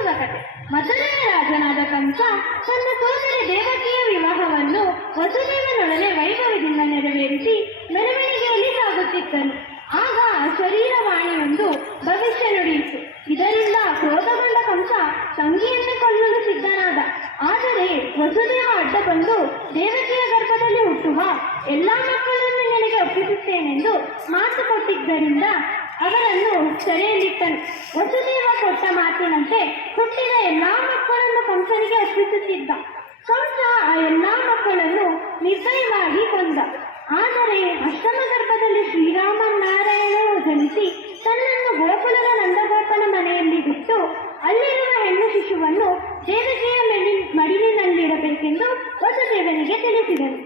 ಪೂರ್ವ ಕಥೆ. ಮೊದಲನೇ ರಾಜನಾದ ಕಂಸ ತನ್ನ ಸೋದರಿ ದೇವಕಿಯ ವಿವಾಹವನ್ನು ವಸುದೇವನೊಡನೆ ವೈಭವದಿಂದ ನೆರವೇರಿಸಿ ಮೆರವಣಿಗೆಯಲ್ಲಿ ಸಾಗುತ್ತಿದ್ದನು. ಆಗ ಶರೀರವಾಣಿಯೊಂದು ಭವಿಷ್ಯ ನುಡಿಯಿತು. ಇದರಿಂದ ಕ್ರೋಧಗೊಂಡ ಕಂಸ ತಂಗಿಯನ್ನು ಕೊಲ್ಲಲು ಸಿದ್ಧನಾದ. ಆದರೆ ವಸುದೇವ ಅಡ್ಡ ಬಂದು ದೇವಕಿಯ ಗರ್ಭದಲ್ಲಿ ಹುಟ್ಟುವ ಎಲ್ಲಾ ಮಕ್ಕಳನ್ನು ನಿನಗೆ ಒಪ್ಪಿಸುತ್ತೇನೆಂದು ಮಾತು ಕೊಟ್ಟಿದ್ದರಿಂದ ಅವರನ್ನು ಸೆರೆಯಲ್ಲಿಟ್ಟನು. ವಸುದೇವ ಕೊಟ್ಟ ಮಾತಿನಂತೆ ಹುಟ್ಟಿದ ಎಲ್ಲಾ ಮಕ್ಕಳನ್ನು ಕಂಸನಿಗೆ ಒಪ್ಪಿಸುತ್ತಿದ್ದ. ಕಂಸ ಆ ಎಲ್ಲಾ ಮಕ್ಕಳನ್ನು ನಿರ್ದಯವಾಗಿ ಕೊಂದ. ಆದರೆ ಅಷ್ಟಮ ಗರ್ಭದಲ್ಲಿ ಶ್ರೀರಾಮನಾರಾಯಣನು ಜನಿಸಿ ತನ್ನನ್ನು ಗೋಕುಲದ ನಂದಗೋಪನ ಮನೆಯಲ್ಲಿ ಬಿಟ್ಟು ಅಲ್ಲಿರುವ ಹೆಣ್ಣು ಶಿಶುವನ್ನು ದೇವಕಿಯ ಮಡಿಲಿನಲ್ಲಿಡಬೇಕೆಂದು ವಸುದೇವನಿಗೆ ತಿಳಿಸಿದನು.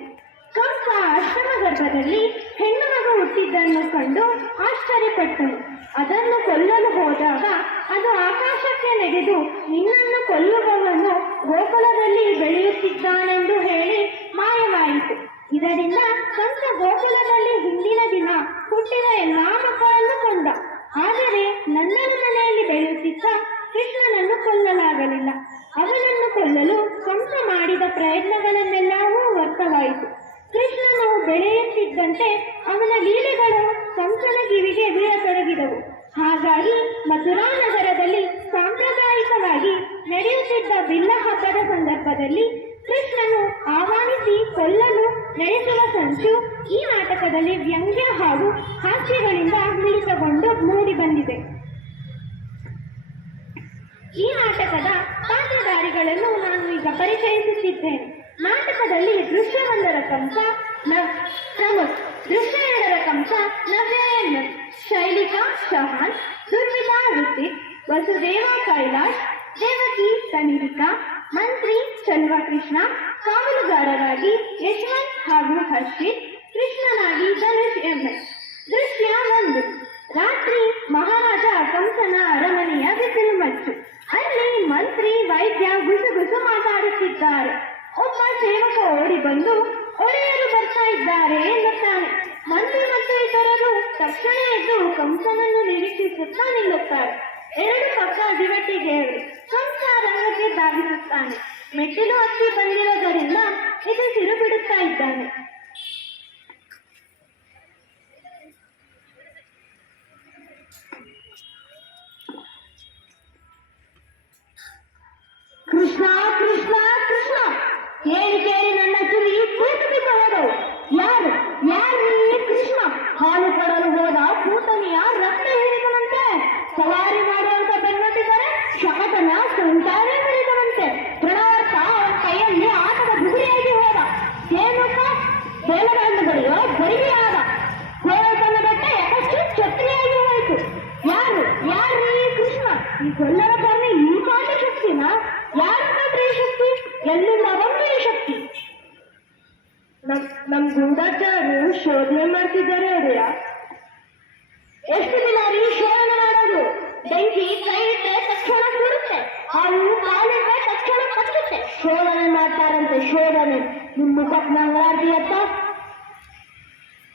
ಕಂಸ ಅಷ್ಟಮ ಗರ್ಭದಲ್ಲಿ ಹೆಣ್ಣು ಮಗು ಹುಟ್ಟಿದ್ದನ್ನು ಕಂಡು ಆಶ್ಚರ್ಯಪಟ್ಟನು. ಅದನ್ನು ಕೊಲ್ಲಲು ಹೋದಾಗ ಅದು ಆಕಾಶಕ್ಕೆ ನೆಗೆದು ನಿನ್ನನ್ನು ಕೊಲ್ಲುವವನು ಗೋಕುಲದಲ್ಲಿ ಬೆಳೆಯುತ್ತಿದ್ದಾನೆಂದು ಹೇಳಿ ಮಾಯವಾಯಿತು. ಇದರಿಂದ ಕಂಸ ಗೋಕುಲದಲ್ಲಿ ಹಿಂದಿನ ದಿನ ಹುಟ್ಟಿದ ಎಲ್ಲಾ ಮಕ್ಕಳನ್ನು ಕೊಂದ. ಆದರೆ ನಂದನ ಮನೆಯಲ್ಲಿ ಬೆಳೆಯುತ್ತಿದ್ದ ಕೃಷ್ಣನನ್ನು ಕೊಲ್ಲಲಾಗಲಿಲ್ಲ. ಅವನನ್ನು ಕೊಲ್ಲಲು ಕಂಸ ಮಾಡಿದ ಪ್ರಯತ್ನಗಳನ್ನೆಲ್ಲವೂ ವ್ಯರ್ಥವಾಯಿತು. ಕೃಷ್ಣನು ಬೆಳೆಯುತ್ತಿದ್ದಂತೆ ಅವನ ಲೀಲೆಗಳು ಕಂಸನ ಕಿವಿಗೆ ಬೀಳತೊಡಗಿದವು. ಹಾಗಾಗಿ ಮಥುರಾ ನಗರದಲ್ಲಿ ಸಾಂಪ್ರದಾಯಿಕವಾಗಿ ನಡೆಯುತ್ತಿದ್ದ ಬಿಲ್ಲ ಹಬ್ಬದ ಸಂದರ್ಭದಲ್ಲಿ ಕೃಷ್ಣನು ಆಹ್ವಾನಿಸಿ ಕೊಲ್ಲಲು ನಡೆಸುವ ಸಂಚು ಈ ನಾಟಕದಲ್ಲಿ ವ್ಯಂಗ್ಯ ಹಾಗೂ ಹಾಸ್ಯಗಳಿಂದ ಮಿಳಿತಗೊಂಡು ಮೂಡಿ ಬಂದಿದೆ. ಈ ನಾಟಕದ ಪಾತ್ರಧಾರಿಗಳನ್ನು ನಾನು ಈಗ ಪರಿಚಯಿಸುತ್ತಿದ್ದೇನೆ. ನಾಟಕದಲ್ಲಿ ದೃಶ್ಯ 1ರ ಕಂಸ ದೃಶ್ಯ 2ರ ಕಂಸ ನವ್ಯ, ಶೈಲಿಕಾ ಚೌಹಾಣ್, ದುರ್ವಿಧಾ ಋತಿಕ್, ವಸುದೇವ ಕೈಲಾಶ್, ದೇವಕಿ ತನಿರಿಕಾ, ಮಂತ್ರಿ ಚಲ್ವಕೃಷ್ಣ, ಕಾವಲುಗಾರರಾಗಿ ಯಶವಂತ್ ಹಾಗೂ ಹರ್ಷಿತ್, ಕೃಷ್ಣನಾಗಿ ಧನುಷ್ MS. ದೃಶ್ಯ 1. ರಾತ್ರಿ ಮಹಾರಾಜ ಕಂಸನ ಅರಮನೆಯ ಬಿಸಿಲು ಮಚ್ಚು. ಅಲ್ಲಿ ಮಂತ್ರಿ ವೈದ್ಯ ಗುಸುಗುಸು ಮಾತಾಡುತ್ತಿದ್ದಾರೆ. ಒಬ್ಬ ಸೇವಕ ಓಡಿ ಬಂದು ಒಡೆಯರು ಬರ್ತಾ ಇದ್ದಾರೆ ಎನ್ನುತ್ತಾನೆ. ಮಂತ್ರಿ ಮತ್ತು ಇತರರು ತಕ್ಷಣ ಎದ್ದು ಕಂಸನನ್ನು ನಿರೀಕ್ಷಿಸುತ್ತಾ ನಿಲ್ಲುತ್ತಾರೆ. ಎರಡು ಪಕ್ಕ ದಿವಟ್ಟಿಗೆಯರು. ಕಂಸ ರಂಗಕ್ಕೆ ಧಾವಿಸುತ್ತಾನೆ. ಮೆಟ್ಟಿಲು ಹತ್ತಿ ಬಂದಿರೋದರಿಂದ ಇದು ಸಿರು ಬಿಡುತ್ತಾ ಇದ್ದಾನೆ. ಕೃಷ್ಣ ಕೃಷ್ಣ ಕೃಷ್ಣ ಕೇಳಿ ಕೇಳಿ ನನ್ನ ಕಿವಿ ಕೂಟುಬಿದ್ದವರು. ಯಾರು ಯಾರು ಕೃಷ್ಣ? ಹಾಲು ಕೊಡಲು ಹೋದ ಕೂಟನಿಯ ರಕ್ತ ಹಿಡಿದವಂತೆ. ಸವಾರಿ ಮಾಡುವಂತ ಬೆನ್ನಟ್ಟಿದರೆ ಶಕಟನ ಸಂತಾನೆ ಬೆಳೆದವಂತೆ. ಪ್ರಣವಾರ್ಥ ಅವನ ಕೈಯಲ್ಲಿ ಆಟದ ಬುಗುರಿಯಾಗಿ ಹೋದ. ಏನಪ್ಪ ಬೇಲಗಳನ್ನು ಬರೆಯೋ ಬರಿಗೆಯಾದ. ಹೋರಾಟನ ಬೆಟ್ಟ ಯಾಕಷ್ಟು ಛತ್ರಿಯಾಗಿ ಹೋಯಿತು. ಯಾರು ಯಾರು ಕೃಷ್ಣ? ಈ ಕೊಲ್ಲರ ಕಾರಣ ಈ ಕಾಟ ಶಕ್ತಿನ? ಯಾರು ಈ ಶಕ್ತಿ? ಎಲ್ಲಿಂದ ಬಂದು ಈ ಶಕ್ತಿ? ನಮ್ ಗೂಢಚಾರರು ಶೋಧನೆ ಮಾಡ್ತಿದ್ದಾರೆ ಅವರೆಯ. ಎಷ್ಟು ದಿನ ರೀ ಶೋಧನೆ ಮಾಡೋದು? ಬೆಂಕಿ ಕೈ ಇಟ್ಟರೆ ತಕ್ಷಣ ಸುಡುತ್ತೆ, ಹಾಲು ಕಾಲಿಟ್ಟರೆ ತಕ್ಷಣ ಕಚ್ಚುತ್ತೆ. ಶೋಧನೆ ಮಾಡ್ತಾರಂತೆ ಶೋಧನೆ. ನಿಮ್ಮ ಮುಖಕ್ಕೆ ನಂಗಾರ್ದಿ ಅತ್ತ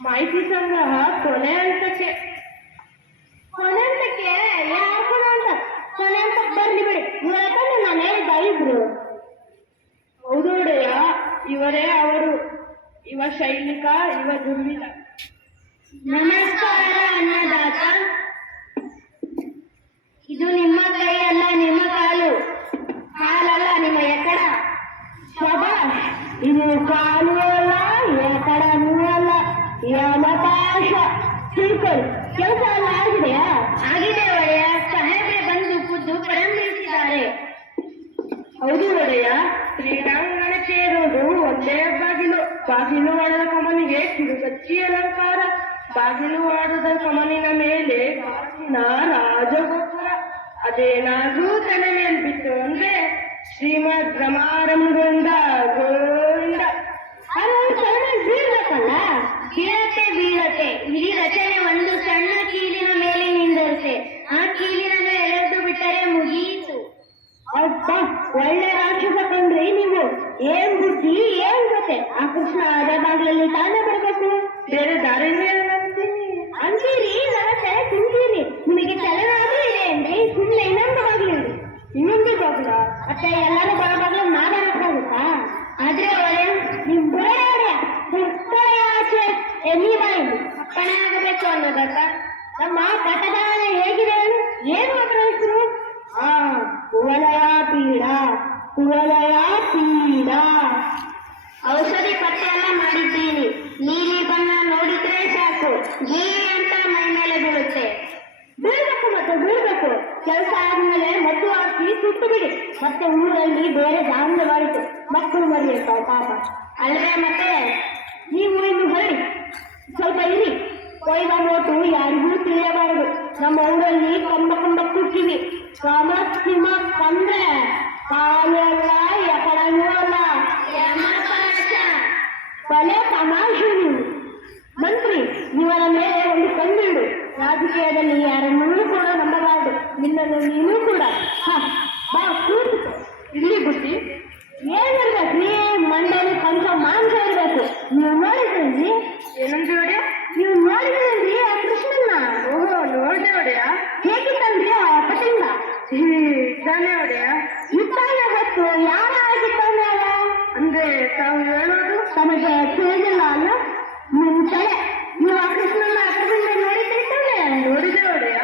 ಮಾಹಿತಿ ಸಂಗ್ರಹ ಕೊನೆ ಹಂತಕ್ಕೆ ಯಾಕಣ ಅಂತ ಕೊನೆ ಹಂತಕ್ಕೆ ಬರ್ಲಿ ಬಿಡಿ. ಇವರನ್ನು ನಾನು ಹೇಳಿದ್ದ ಇಬ್ರು. ಹೌದು ಒಡೆಯ, ಇವರೇ ಅವರು. ಇವ ಶೈಲಿಕಾ, ಇವ ದುರ್ವಿಧ. ನಮಸ್ಕಾರ ಅನ್ನದಾತ. ಇದು ನಿಮ್ಮ ಕೈ ಅಲ್ಲ, ನಿಮ್ಮ ಕಾಲು. ಕಾಲಲ್ಲ, ನಿಮ್ಮ ಎಕಡ. ಶಬಾಷ್. ಇದು ಕಾಲು ಅಲ್ಲ, ಎಕಡನೂ ಅಲ್ಲ, ಯಮಪಾಶ. ತಿಳ್ಕೊಳ್ಳಿ. ಕೆಲಸ ಎಲ್ಲ ಆಗಿದೆಯಾ? ಆಗಿದೆ ಒಡೆಯ. ಸಾಹೇಬ್ರೆ ಬಂದು ಖುದ್ದು ಪ್ರಾರಂಭಿಸಿದ್ದಾರೆ. ಹೌದು ಒಡೆಯ. ಶ್ರೀರಂಗಣಕ್ಕೆ ಇರೋದು ಒಂದೇ ಬಾಗಿಲು. ಬಾಗಿಲು ಆಡದ ಕಮನಿಗೆ ಕಿರುಗಚ್ಚಿ ಅಲಂಕಾರ. ಬಾಗಿಲು ಆಡದ ಕಮನಿನ ಮೇಲೆ ಗಾಜಿನ ರಾಜಗೋಪುರ. ಅದೇನಾದ್ರೂ ತಲೆ ಮೇಲ್ಬಿಟ್ಟು ಅಂದ್ರೆ ಶ್ರೀಮದ್ ರಮಾರಂಗೊಂಡ ಗೋಂಡ. ಅದೊಂದು ತಲೆ ಬೀಳಬೇಕಲ್ಲ. ಬೀಳತ್ತೆ. ಇಡೀ ರಚನೆ ಒಂದು ಸಣ್ಣ ಕೀಲಿನ ಮೇಲೆ ನಿಂದಿರುತ್ತೆ. ಆ ಕೀಲಿನನ್ನು ಎಳೆದು ಬಿಟ್ಟರೆ ಮುಗಿಯಿತು. ಅಪ್ಪ, ಒಳ್ಳೆ ರಾಕ್ಷಸ ಕಂಡ್ರಿ ನೀವು. ಏನ್ ಬುದ್ಧಿ, ಏನ್ ಜೊತೆ. ಆ ಕೃಷ್ಣ ಅದೇ ಬಾಗ್ಲಲ್ಲಿ ತಾನೇ ಬರ್ಬೇಕು, ಬೇರೆ ದಾರಿನೇ ಅಂತೀರಿ. ನನ್ನ ತಲೆ ತಿಂತೀರಿ. ನಿಮಗೆ ತಲೆನಾದ್ರೂ ಇದೆ ಅಂದ್ರೆ ಸುಮ್ಮನೆ ಇನ್ನೊಂದು ಬಾಗ್ಲಿಡಿ. ಇನ್ನೊಂದು ಮತ್ತೆ ಎಲ್ಲರೂ ಬರಬಾರ್ದು ಮಾತಾಡಕ್ಕಾಗುತ್ತಾ? ಆದ್ರೆ ಒಳ್ಳೆ ನಿಮ್ ಬುಡ ಆಚೆ ನೀವಾಯಿತು ಅಪ್ಪಣೆ ಆಗಬೇಕು ಅನ್ನೋದಕ್ಕ. ನಮ್ಮ ಪಟ್ಟದಾನ ಹೇಗಿದೆ ಹೇಳು? ಏನು ಅದರ ಹೆಸರು? ಕುವಲಯ ಪೀಡ. ಕುವಲಯ ಪೀಡ ಔಷಧಿ ಪತ್ತೆ ಎಲ್ಲ ಮಾಡಿದ್ದೀನಿ. ನೀಲಿ ಬಣ್ಣ ನೋಡಿದ್ರೆ ಸಾಕು, ಜೀ ಅಂತ ಮೈ ಮೇಲೆ ಬೀಳುತ್ತೆ. ಬೀಳ್ಬೇಕು ಮತ್ತೆ ಬೀಳ್ಬೇಕು. ಕೆಲಸ ಆದ್ಮೇಲೆ ಮದ್ದು ಹಾಕಿ ಸುಟ್ಟು ಬಿಡಿ. ಮತ್ತೆ ಊರಲ್ಲಿ ಬೇರೆ ದಾಂಧವಾಯಿತು, ಮಕ್ಕಳು ಮರಿಯಿರ್ತಾವ ಪಾಪ ಅಲ್ವೇ. ಮತ್ತೆ ನೀವು ಇನ್ನು ಹೊರಡಿ, ಸ್ವಲ್ಪ ಇರಿ. ಕೊಯ್ದ ನೋಟು ಯಾರಿಗೂ ತಿಳಿಯಬಾರದು. ನಮ್ಮ ಊರಲ್ಲಿ ಕಂಬ ಕುಟ್ಟಿವಿ. ಕಮಕ್ ಅಂದ್ರೆ ಕಾಲೆಲ್ಲ ಎಕಡನೂ ಅಲ್ಲ, ಬಲೆ ತಮಾಷೆ ನೀವು. ಮಂತ್ರಿ, ಇವರ ಮೇಲೆ ಒಂದು ಕಣ್ಣಿಡು. ರಾಜಕೀಯದಲ್ಲಿ ಯಾರನ್ನೂ ಕೂಡ ನಂಬಬಾರದು, ನಿನ್ನನ್ನು ನೀನು ಕೂಡ. ಬಾ ಕೂತು ಇಲ್ಲಿ ಬುದ್ಧಿ ಏನಿರ್ಬೇಕು? ನೀ ಮಂಡಳಿ ಕೊಂಚ ಮಾಂಸ ಇರ್ಬೇಕು. ನೀವು ನೋಡಿದ್ರಿ? ಏನಂದ್ರೆ ಹೊಡೆಯ? ನೀವು ನೋಡಿದ್ರಿ ಆ ಕೃಷ್ಣನ್ನ? ಓಹೋ, ನೋಡಿದೆ ಹೊಡೆಯ. ಹೇಗಿತ್ತಂದ್ರಿ ಆ ಪಟಿಂಗ? ಇದ್ದಾನೆ ಹೊಡೆಯ. ಇದ್ದಾನೆ ಹೊತ್ತು ಯಾರ ಆಗಿದ್ದಾನೆ ಅಲ್ಲ ಅಂದ್ರೆ ತಾವು ಹೇಳೋದು ತಮಗೆ ತಿಳಿದಿಲ್ಲ ಅಲ್ಲ? ನಿಮ್ ತಲೆ. ನೀವು ಆ ಕೃಷ್ಣನ್ನ ಅಕ್ಕದಿಂದ ನೋಡಿದ್ದಾನೆ? ನೋಡಿದೆ ಹೊಡೆಯ.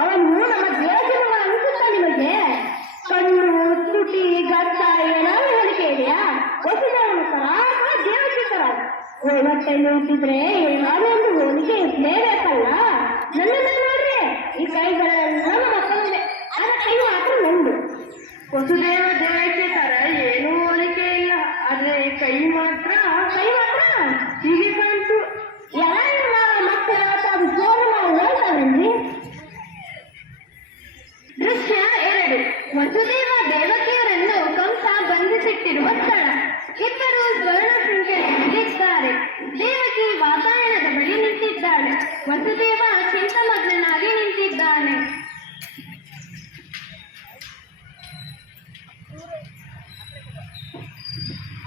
ಅವನು ನಮ್ಮ ದೇಶದ ಅನಿಸುತ್ತ ನಿಮಗೆ? ಕಣ್ಣು, ತುಟಿ, ಗತ್ತ ಏನಾದ್ರು ಹೇಳಿಕೆ ಇದೆಯಾ? ಹೊಸದವನು ತರ ದೇವತೆ ತರ ಹೊಟ್ಟೆ ನೋಡ್ತಿದ್ರೆ ಏನಾದ್ರು ಒಂದು ಹೋಲಿಕೆ ಇರ್ಲೇಬೇಕಲ್ಲ. ನನ್ನನ್ನ ನೋಡ್ರಿ, ಈ ಕೈಗಳೆಲ್ಲ ಮಕ್ಕಳೇ, ಆದ ಕೈ ಮಾತ್ರ ನಂದು. ವಸುದೇವ ದೇವತೆ ತರ ಏನೂ ಹೋಲಿಕೆ ಇಲ್ಲ, ಆದ್ರೆ ಕೈ ಮಾತ್ರ ಹೀಗೆ ಕಾಣ್ತು. ಎಲ್ಲ ಮಕ್ಕಳ ಅದು ಜೋರು ನಾವು ಹೇಳ್ತಾವೇನ್ರಿ? ದೃಶ್ಯ 2. ವಸುದೇವ ದೇವಕಿಯರನ್ನು ಕಂಸ ಬಂಧಿಸಿಟ್ಟಿರುವ ಸ್ಥಳ. ಇಬ್ಬರು ಸ್ವರ್ಣ ಶೃಂಖಲೆಯಲ್ಲಿದ್ದಾರೆ. ದೇವಕಿ ವಾತಾಯನದ ಬಳಿ ನಿಂತಿದ್ದಾಳೆ. ವಸುದೇವ ಚಿಂತಮಗ್ನಾಗಿ ನಿಂತಿದ್ದಾನೆ.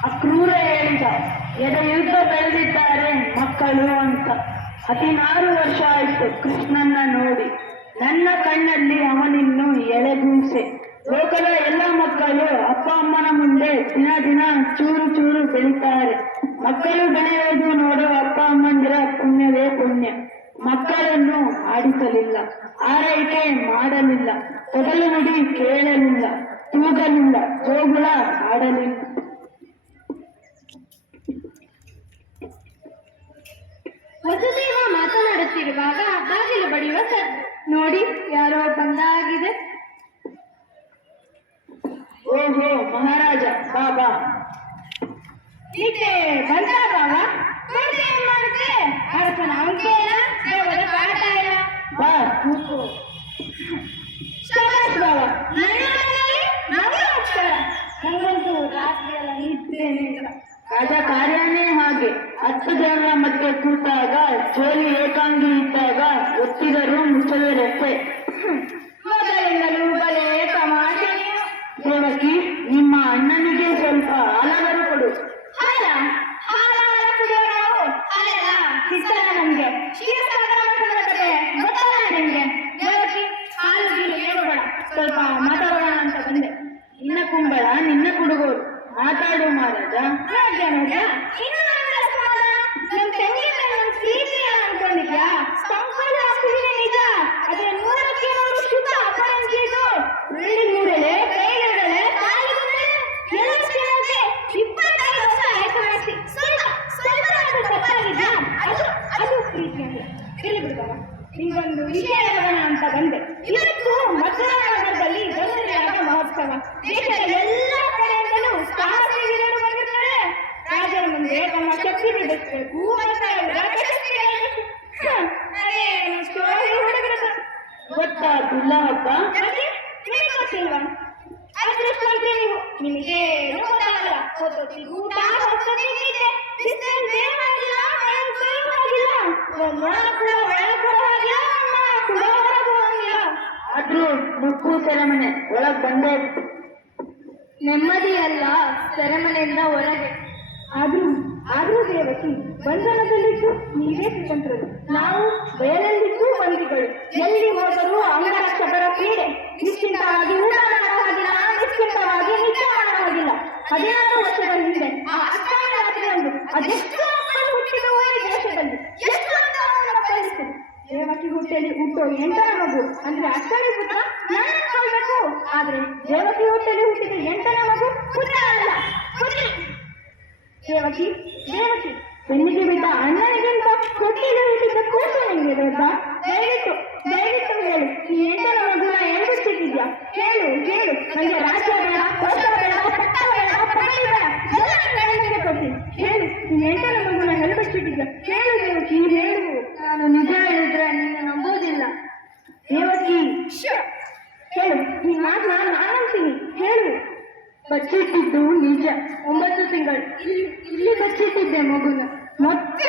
ಅಕ್ರೂರ ಹೇಳಿದ, ಯುದ್ಧ ಬೆಳೆದಿದ್ದಾರೆ ಮಕ್ಕಳು ಅಂತ. 16 ವರ್ಷ ಆಯ್ತು ಕೃಷ್ಣನ್ನ ನೋಡಿ. ನನ್ನ ಕಣ್ಣಲ್ಲಿ ಅವನಿನ್ನು ಎಳೆಗೂಸೆ. ಲೋಕದ ಎಲ್ಲ ಮಕ್ಕಳು ಅಪ್ಪ ಅಮ್ಮನ ಮುಂದೆ ದಿನ ಚೂರು ಚೂರು ಬೆಳೀತಾರೆ. ಮಕ್ಕಳು ಬೆಳೆಯೋದು ನೋಡೋ ಅಪ್ಪ ಅಮ್ಮಂದಿರ ಪುಣ್ಯವೇ ಪುಣ್ಯ. ಮಕ್ಕಳನ್ನು ಆಡಿಸಲಿಲ್ಲ, ಆರೈಕೆ ಮಾಡಲಿಲ್ಲ, ತೊಗಲು ನುಡಿ ಕೇಳಲಿಲ್ಲ, ತೂಗಲಿಲ್ಲ, ಜೋಗುಳ ಆಡಲಿಲ್ಲ. ವಸುದೇವ ಮಾತನಾಡುತ್ತಿರುವಾಗ ಬಾಗಿಲು ಬಡಿಯುವ ಸದ್ದು ನೋಡಿ ಯಾರೋ ಬಂದಾಗಿದೆ. ಓಹೋ ಮಹಾರಾಜ, ಬಾಬಾ ಹೀಗೆ ಬಂದ ಬಾವ. ಏನ್ ಮಾಡುತ್ತೆ? ಅರಸನ ಅಂಕೇನ ದೇವರ ಕಾಟ ಇಲ್ಲ. ಬಾ ಕೂತು. ಶಬಾಷ್ ಬಾವ. ನಂಗಂತೂ ರಾತ್ರಿ ಎಲ್ಲ ನಿದ್ದೇನೆ ಇಲ್ಲ. ರಾಜ ಕಾರ್ಯನೇ ಹಾಗೆ. 10 ಜನರ ಮಧ್ಯೆ ಕೂತಾಗ, ಜೋಲಿ ಏಕಾಂಗಿ ಇದ್ದಾಗ ಒತ್ತಿದರೂ ಮುಚ್ಚದ ರೆಪ್ಪೆ. ಮೊದಲಿಂದಲೂ ಬಲೆ ತಮಾಷೆ. ದೇವಕಿ, ನಿಮ್ಮ ಅಣ್ಣನಿಗೆ ಸ್ವಲ್ಪ ಹಾಲಾದರೂ ಕೊಡು. ಹಾಲ ಕುಡಿಯೋಣ ನಾವು. ಹಾಲೆಲ್ಲ ಸಿಕ್ಕಲ್ಲ ನಮ್ಗೆ. ಗೊತ್ತಲ್ಲ ನಿಮ್ಗೆ. ದೇವಕಿ, ಹಾಲು ಹೇಳ್ಬೇಡ, ಸ್ವಲ್ಪ ಮಾತಾಡೋಣ ಅಂತ ಬಂದೆ. ನಿನ್ನ ಕುಂಬಳ ನಿನ್ನ ಕುಡುಗೋರು, ಮಾತಾಡು ಮಹಾರಾಜ. ಅನ್ಕೊಂಡಿದ್ಯಾ? ಸಂಕಟ ಆಗ್ತಿದೆ ನಿಜ. ಅದೇ 100ಕ್ಕೆ 100 ಶುದ್ಧ ಅಪರಂಜಿದು. ಮೂಡೆಲೆ, ಕೈಗಳೆಲೆ, ಕಾಲಿಗೆ 25 ವರ್ಷ ಆಯ್ತು ನಡೆಸಿ. ಸ್ವಲ್ಪ ತಪ್ಪಾಗಿದ್ದ. ಅದು ಪ್ರೀತಿ ಅಂತ ಇಲ್ಲಿ ಬಿಡ್ತಾವ. ನಿಂಗೊಂದು ವಿಷಯ ಹೇಳೋಣ ಅಂತ ಬಂದೆ. ಇವತ್ತು ಮಥುರಾ ನಗರದಲ್ಲಿ ದಸರೆಯಾದ ಮಹೋತ್ಸವ. ದೇಶದ ಎಲ್ಲ ಕಡೆಯಿಂದಲೂ ಸಾಹಸಿಗರು ಬಂದಿರ್ತಾರೆ. ರಾಜರ ಮುಂದೆ ತಮ್ಮ ಶಕ್ತಿ ಬಿಡಿಸಬೇಕು ಅಂತ ಗೊತ್ತಾಗಿಲ್ಲ ಹಬ್ಬ. ಗೊತ್ತಿಲ್ವಾ? ಅದೃಷ್ಟವಂತರು ನೀವು. ನಿಮಗೆ ಗೊತ್ತಾಗಲ್ಲ. ಊಟ ಆದ್ರೂ ಮುಕ್ಕು ಸೆರೆಮನೆ ಒಳಗ್ ಬಂದೇ. ನೆಮ್ಮದಿಯಲ್ಲ ಸೆರೆಮನೆಯಿಂದ ಹೊರಗೆ. ಆದ್ರೂ ದೇವಕಿ, ಬಂಧನದಲ್ಲಿದ್ದು ನೀವೇ ಸ್ವತಂತ್ರರು, ನಾವು ಬಯಲಲ್ಲಿದ್ದು ಬಂದಿಗಳು. ಎಲ್ಲಿ ಹೋದರೂ ಅಂಗರಕ್ಷಕರ ಪೀಡೆ. ನಿಶ್ಚಿಂತವಾಗಿ ಊಟ ಮಾಡೋ ಹಾಗಿಲ್ಲ, ನಿಶ್ಚಿಂತವಾಗಿ 16 ವರ್ಷಗಳ ಹಿಂದೆ ಆ ಅಷ್ಟಮಿ ರಾತ್ರಿಯಂದು ಅದೆಷ್ಟು ಮಕ್ಕಳು ಹುಟ್ಟಿದವು ಈ ದೇಶದಲ್ಲಿ, ಎಷ್ಟು ಅಂದವನ್ನು ಕಲಿಸಿತು. ದೇವಕಿ ಹೊಟ್ಟೆಯಲ್ಲಿ ಹುಟ್ಟೋ 8ನೇ ಮಗು ಅಂದ್ರೆ ಅಷ್ಟಮಿ ಪುತ್ರ ನನ್ನ ಕಾಣಬೇಕು. ಆದ್ರೆ ದೇವಕಿ ಹೊಟ್ಟೆಯಲ್ಲಿ ಹುಟ್ಟಿದ 8ನೇ ಮಗು ಪುತ್ರ ಅಲ್ಲ, ಪುತ್ರಿ. ದೇವಕಿ ದೇವಕಿ ಬೆನ್ನಿಗೆ ಬಿದ್ದ ಅಣ್ಣನಿಗಿಂತ ಹೊಟ್ಟೆಯಲ್ಲಿ ಹುಟ್ಟಿದ ಕೂಸು ನಿಮಗೆ ದೊಡ್ಡ. ದಯವಿಟ್ಟು ದಯವಿಟ್ಟು ಹೇಳು, ಈ 8ನೇ ಮಗುನ ಎಲ್ಬಿಟ್ಟಿದ್ಯಾ? ಹೇಳು ಹೇಳು. ನನಗೆ ರಾಜ್ಯ ಬೇಡ, ಕೋಶ ಬೇಡ, ಪಟ್ಟ ಬೇಡ, ಪದವಿ ಬೇಡ, ಎಲ್ಲ ನಿಮಗೆ ಕೊಡ್ತೀನಿ. ಹೇಳು, ಈ 8ನೇ ಮಗುನ ಎಲ್ಬಿಟ್ಟಿದ್ಯಾ? ಹೇಳು ದೇವಕಿ ಹೇಳು. ನಾನು ನಿಜ ಹೇಳಿದ್ರೆ ನೀನು ನಂಬೋದಿಲ್ಲ. ದೇವಕಿ ಹೇಳು, ಈ ಮಾತು ನಾನು ನಂಬ್ತೀನಿ. ಹೇಳು. ಬಚ್ಚಿಟ್ಟಿದ್ದು ನಿಜ, 9 ತಿಂಗಳು ಇಲ್ಲಿ ಬಚ್ಚಿಟ್ಟಿದ್ದೆ ಮಗುನ. ಮತ್ತೆ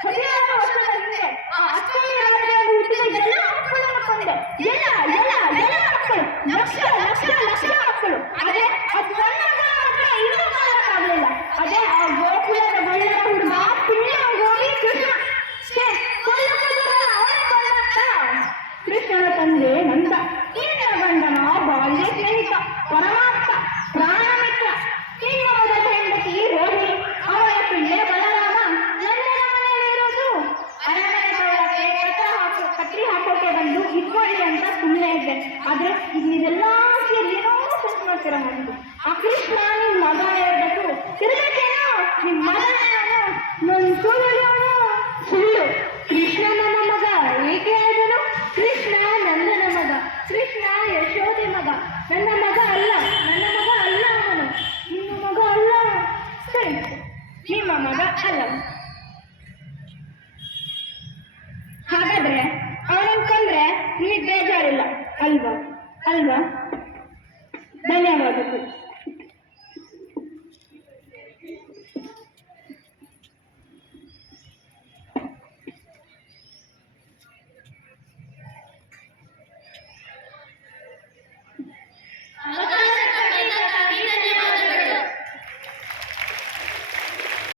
16 ವರ್ಷದ ಹಿಂದೆ ಆ ಅಷ್ಟಮಿ ರಾತ್ರಿಯಲ್ಲಿ ಹುಟ್ಟಿದ ಎಲ್ಲ ಮಕ್ಕಳನ್ನು ಕೊಂದೆ. ಎಲ್ಲ ಎಲ್ಲ ಎಲ್ಲ ಮಕ್ಕಳು, ಲಕ್ಷ ಲಕ್ಷ ಲಕ್ಷ ಮಕ್ಕಳು. ಅದೇ ಅದು ನನ್ನ ಮಕ್ಕಳ ಇನ್ನೂ ಕಾಲಕ್ಕಾಗಲಿಲ್ಲ. ಅದೇ ಆ ಗೋಕುಲದ ಬಳ್ಳದ ಹುಡುಗ ಪುಣ್ಯ ಗೋವಿ ಕೃಷ್ಣ. ಕೃಷ್ಣನ ತಂದೆ ನಂದ, ನಿನ್ನ ಗಂಡನ ಬಾಲ್ಯ ಸ್ನೇಹಿತ, ಪರಮಾತ್ಮ, ಪ್ರಾಣಮಿತ್ರ. ನಿನ್ನ ಮೊದಲ ಹೆಂಡತಿ ರೋಹಿಣಿ, ಅವಳ ಪಿಳ್ಳೆ ಬಲರಾಮ ನಂದನ ಮನೆಯಲ್ಲಿರೋದು. ಅರಮನೆ ಕಟ್ರಿ ಹಾಕೋಕೆ ಬಂದು ಇಟ್ಕೊಳ್ಳಿ ಅಂತ ಸುಮ್ಮನೆ ಇದ್ದೆ. ಆದ್ರೆ ಇದೆಲ್ಲ ಸೇರಿ ಏನೋ ಸೆಟ್ ಮಾಡ್ತೀರ ನಮ್ದು. ಆ ಕೃಷ್ಣ ನಿನ್ ಮಗ ಹೇಳ್ಬೇಕು ತಿರುಗೇನೋ, ನಿನ್ ಮಗ ನನ್ನ ಸುಳ್ಳು. ಕೃಷ್ಣ ನನ್ನ ಮಗ ಏಕೆ ಹೇಳಿದನು? ಕೃಷ್ಣ ನಂದನ ಮಗ, ಕೃಷ್ಣ ಯಶೋದೆ ಮಗ. ನನ್ನ ಮಗ ಅಲ್ಲ, ನನ್ನ ಮಗ ಅಲ್ಲ ಅವನು. ನಿಮ್ಮ ಮಗ ಅಲ್ಲ. ಸರಿ, ನಿಮ್ಮ ಮಗ ಅಲ್ಲ. ಹಾಗಾದ್ರೆ ಅವನನ್ನು ಕೊಂದ್ರೆ ನಿಮಗೆ ಬೇಜಾರಿಲ್ಲ ಅಲ್ವಾ? ಅಲ್ವಾ? ಧನ್ಯವಾದಗಳು.